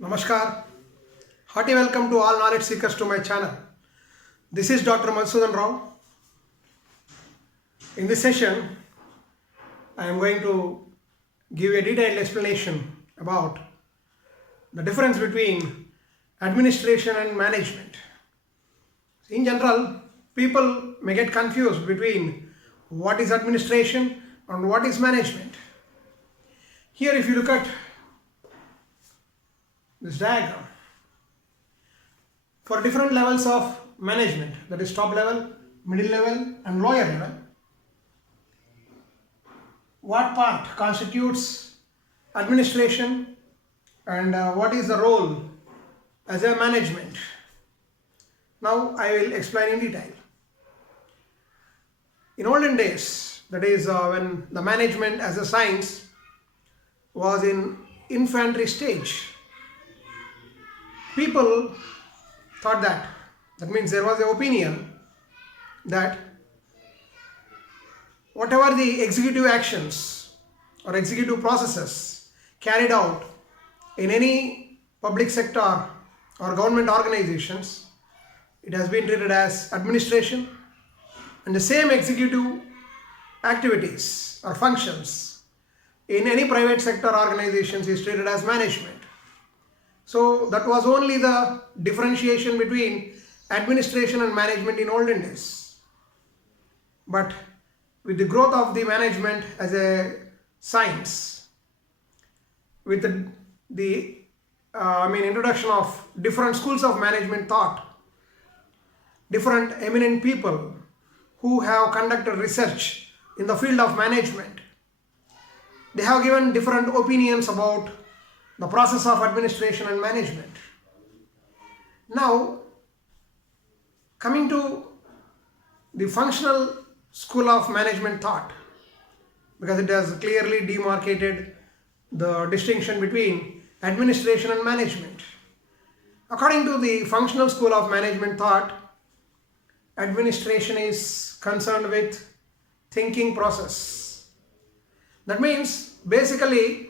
Namaskar. Hearty welcome to all knowledge seekers to my channel. This is Dr. Madhusudan Rao. In this session, I am going to give a detailed explanation about the difference between administration and management. In general, people may get confused between what is administration and what is management. Here, if you look at this diagram, for different levels of management, that is top level, middle level and lower level, what part constitutes administration and what is the role as a management. Now I will explain in detail. In olden days, that is when the management as a science was in infantry stage, people thought that means there was an opinion that whatever the executive actions or executive processes carried out in any public sector or government organizations, it has been treated as administration, and the same executive activities or functions in any private sector organizations is treated as management. So that was only the differentiation between administration and management in olden days. But with the growth of the management as a science, with the introduction of different schools of management thought, different eminent people who have conducted research in the field of management, they have given different opinions about the process of administration and management. Now, coming to the functional school of management thought, because it has clearly demarcated the distinction between administration and management. According to the functional school of management thought, administration is concerned with thinking process. That means basically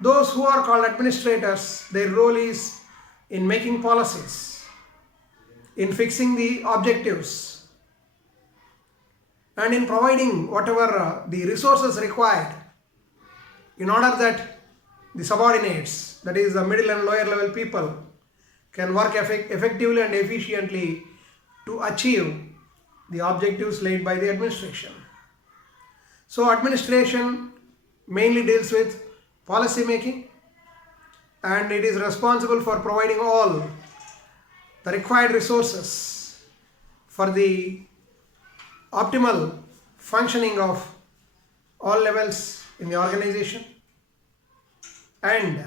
those who are called administrators, their role is in making policies, in fixing the objectives, and in providing whatever the resources required in order that the subordinates, that is the middle and lower level people, can work effectively and efficiently to achieve the objectives laid by the administration. So administration mainly deals with policy making, and it is responsible for providing all the required resources for the optimal functioning of all levels in the organization, and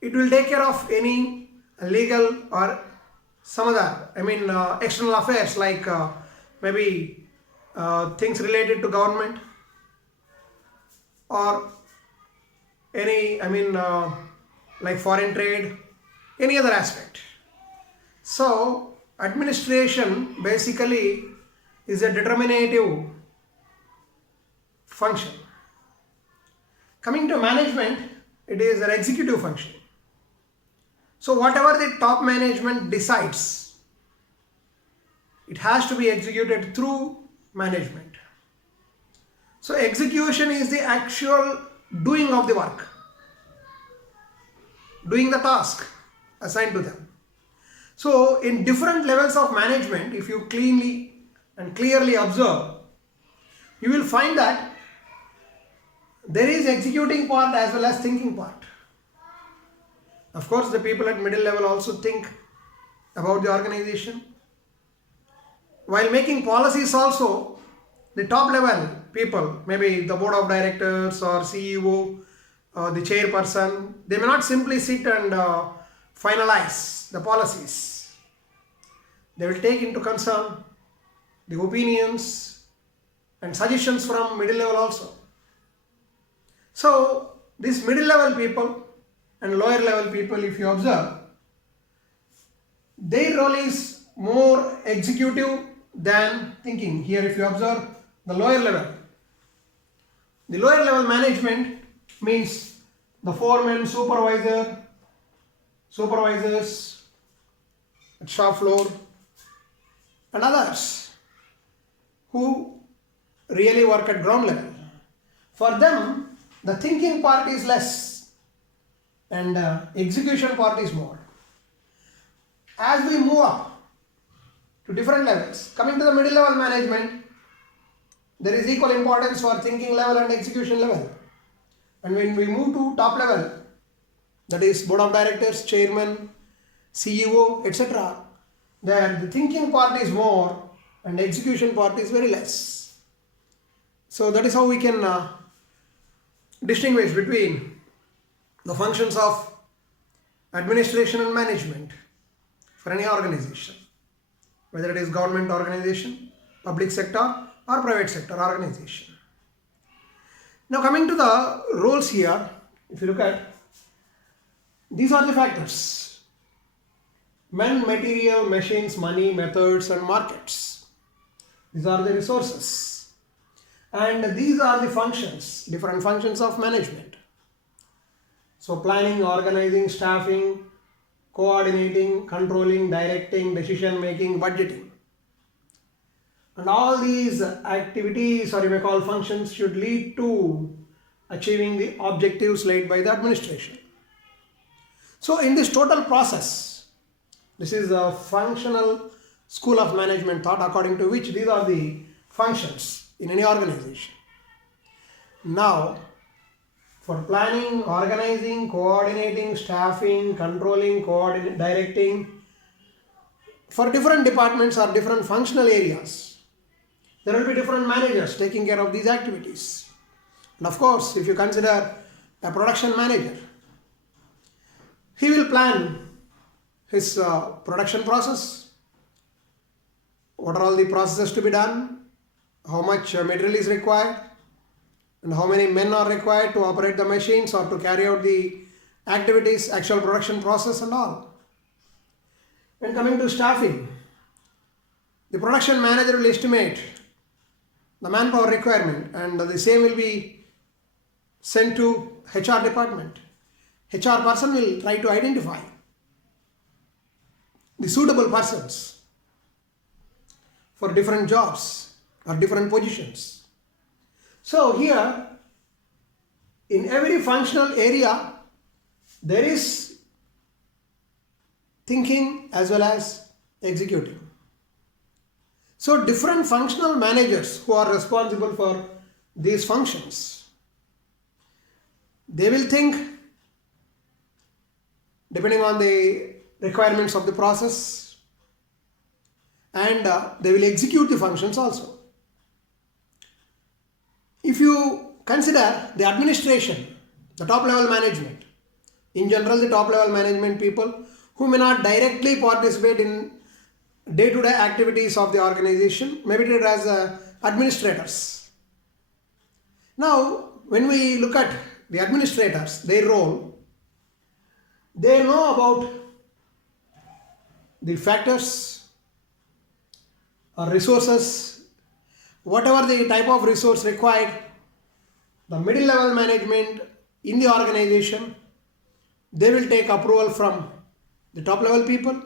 it will take care of any legal or some other external affairs like maybe things related to government or any like foreign trade, any other aspect. So administration basically is a determinative function. Coming to management, it is an executive function. So whatever the top management decides, it has to be executed through management. So execution is the actual doing of the work, doing the task assigned to them. So in different levels of management, if you clearly observe, you will find that there is executing part as well as thinking part. Of course, the people at middle level also think about the organization. While making policies also, the top level people, maybe the board of directors or CEO, the chairperson, they may not simply sit and finalize the policies. They will take into concern the opinions and suggestions from middle level also. So these middle level people and lower level people, if you observe, their role is more executive than thinking. Here if you observe the lower level management means the foreman, supervisor, supervisors at shop floor, and others who really work at ground level. For them, the thinking part is less and execution part is more. As we move up to different levels, coming to the middle level management, there is equal importance for thinking level and execution level. And when we move to top level, that is board of directors, chairman, CEO, etc., there the thinking part is more and execution part is very less. So that is how we can distinguish between the functions of administration and management for any organization, whether it is government organization, public sector or private sector organization. Now coming to the roles here, if you look at, these are the factors: men, material, machines, money, methods and markets. These are the resources. And these are the functions, different functions of management. So planning, organizing, staffing, coordinating, controlling, directing, decision making, budgeting. And all these activities, or you may call functions, should lead to achieving the objectives laid by the administration. So in this total process, this is a functional school of management thought, according to which these are the functions in any organization. Now, for planning, organizing, coordinating, staffing, controlling, directing, for different departments or different functional areas, there will be different managers taking care of these activities. And of course, if you consider a production manager, he will plan his production process, what are all the processes to be done, how much material is required, and how many men are required to operate the machines or to carry out the activities, actual production process and all. And coming to staffing, the production manager will estimate the manpower requirement and the same will be sent to HR department. HR person will try to identify the suitable persons for different jobs or different positions. So here, in every functional area, there is thinking as well as executing. So different functional managers who are responsible for these functions, they will think depending on the requirements of the process, and they will execute the functions also. If you consider the administration, the top level management, in general the top level management people who may not directly participate in day-to-day activities of the organization, may be treated as administrators. Now, when we look at the administrators, their role, they know about the factors or resources, whatever the type of resource required. The middle level management in the organization, they will take approval from the top level people.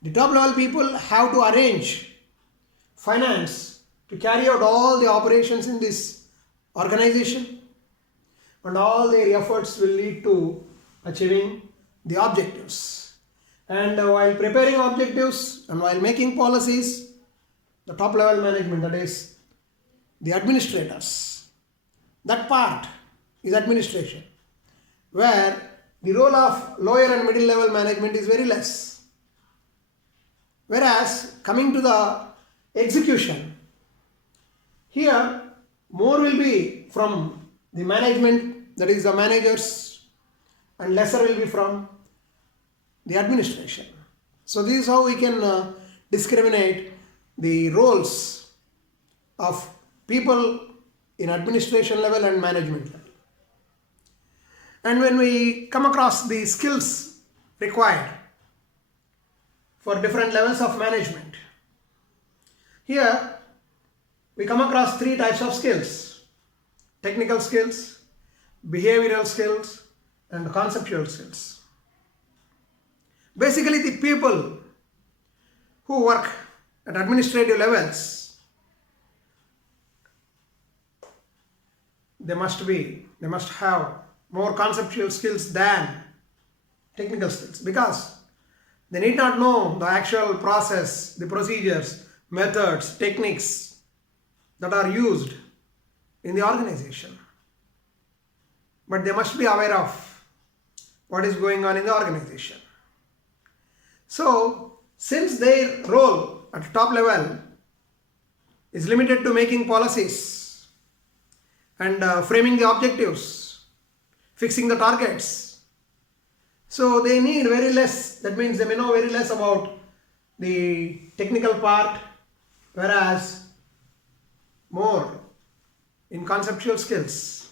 The top level people have to arrange finance to carry out all the operations in this organization, and all their efforts will lead to achieving the objectives. And while preparing objectives and while making policies, the top level management, that is the administrators, that part is administration, where the role of lower and middle level management is very less. Whereas coming to the execution, here more will be from the management, that is the managers, and lesser will be from the administration. So this is how we can discriminate the roles of people in administration level and management level. And when we come across the skills required for different levels of management, here we come across three types of skills: technical skills, behavioral skills, and conceptual skills. Basically, the people who work at administrative levels, they must have more conceptual skills than technical skills, because they need not know the actual process, the procedures, methods, techniques that are used in the organization. But they must be aware of what is going on in the organization. So, since their role at top level is limited to making policies and framing the objectives, fixing the targets, so they need very less, that means they may know very less about the technical part, whereas more in conceptual skills.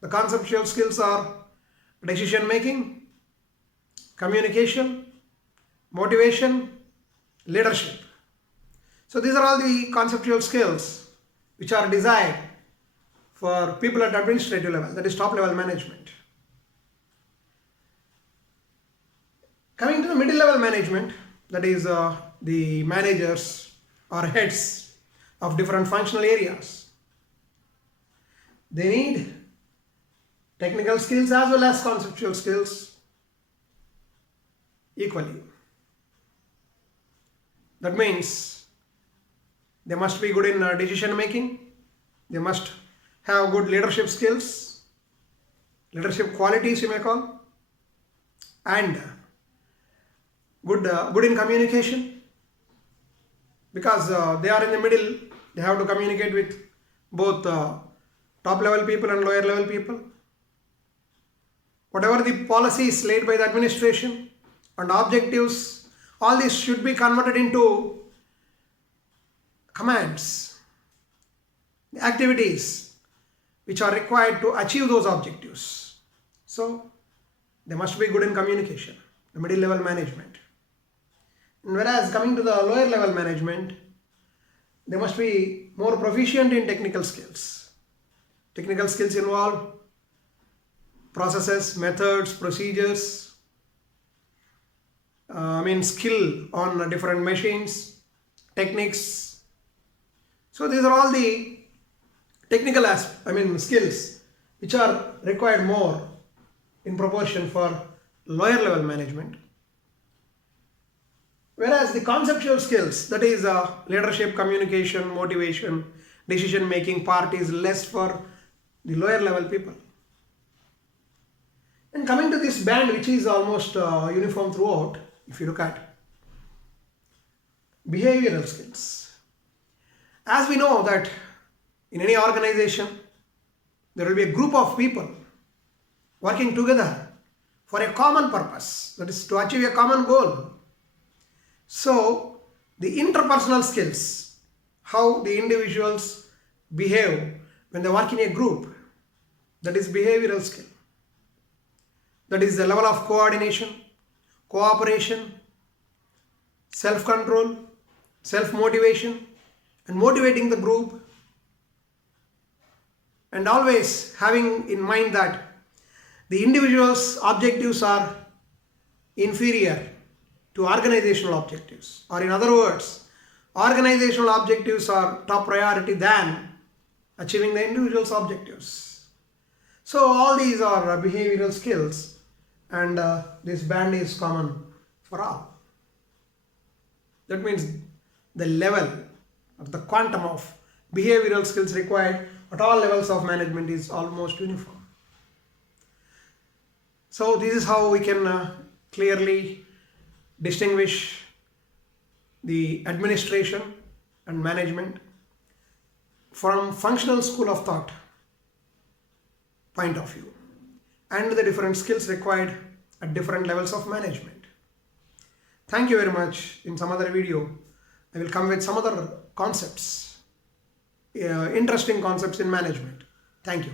The conceptual skills are decision making, communication, motivation, leadership. So these are all the conceptual skills which are desired for people at administrative level, that is top level management. Coming to the middle level management, that is the managers or heads of different functional areas. They need technical skills as well as conceptual skills equally. That means they must be good in decision making, they must have good leadership skills, leadership qualities you may call, and good in communication, because they are in the middle. They have to communicate with both top level people and lower level people. Whatever the policies laid by the administration and objectives, all these should be converted into commands, activities which are required to achieve those objectives. So they must be good in communication, the middle level management. And whereas coming to the lower level management, they must be more proficient in technical skills. Technical skills involve processes, methods, procedures, skill on different machines, techniques. So these are all the technical skills which are required more in proportion for lower level management. Whereas the conceptual skills, that is leadership, communication, motivation, decision making part, is less for the lower level people. And coming to this band, which is almost uniform throughout, if you look at behavioral skills. As we know that in any organization, there will be a group of people working together for a common purpose, that is to achieve a common goal. So the interpersonal skills, how the individuals behave when they work in a group, that is behavioral skill. That is the level of coordination, cooperation, self-control, self-motivation, and motivating the group, and always having in mind that the individual's objectives are inferior to organizational objectives, or in other words, organizational objectives are top priority than achieving the individual's objectives. So all these are behavioral skills, and this band is common for all. That means the level of the quantum of behavioral skills required at all levels of management is almost uniform. So this is how we can clearly distinguish the administration and management from functional school of thought point of view, and the different skills required at different levels of management. Thank you very much. In some other video, I will come with some other concepts, interesting concepts in management. Thank you.